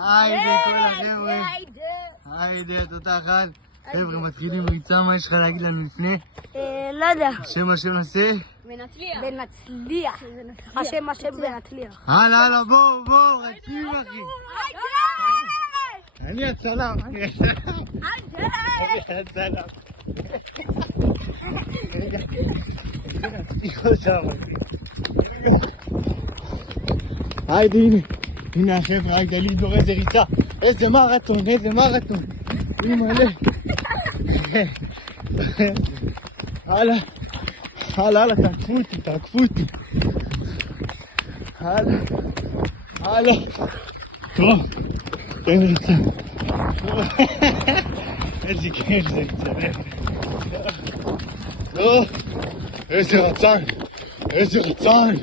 היידה, כל החבר'ה. היידה, תותחת. חבר'ה, מתחילים ריצה, מה יש לך להגיד לנו לפני? לא יודע. השם נעשה? בנצליח. השם בנצליח. הלאה, בואו, רצים אחי. אני הצלם. היידה, הנה החבר'ה, היידה לידור, איזה ריצה, איזה מרתון. הנה מלא. הלאה, תעקפו אותי. הלאה. טוב, תן ריצה. איזה כיף זה ריצה. טוב, איזה רצון.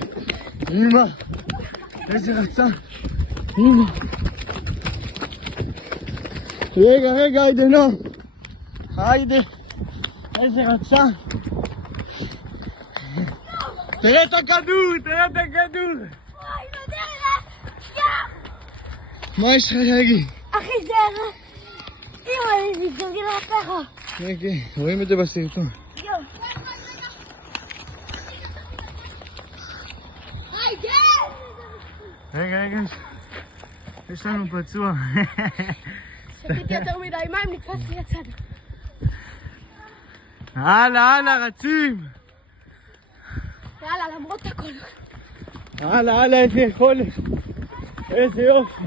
אמא, איזה רצון. אמא. רגע, היידה, נו. היידה, איזה רצון. תראה את הכדור. מה יש לך להגיד? אחי, זה אמא, אני מתגלגל לפך. כן, רואים את זה בסרטון. רגע, יש לנו פצוע. שתיתי יותר מדי מים, נתפס לי הצד. הלאה, רצים. יאללה, למרות הכל. הלאה, איזה יכולת. איזה יופי.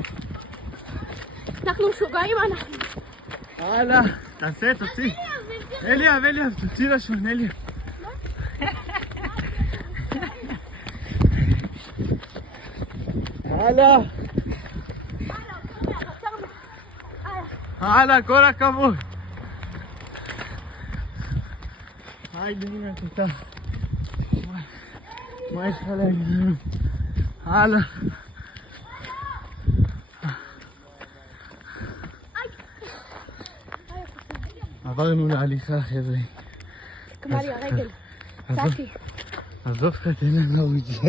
אנחנו משוגעים, אנחנו. הלאה, תוציא. אליאב, תוציא לשון, אליאב. הלאה, כל הכבוד. היידה, הנה אתה. מה יש לך להגיד לנו? הלאה. עברנו להליכה, חבר'ה. קמה לי הרגל. צעתי. עזוב לך, תן לנו את זה.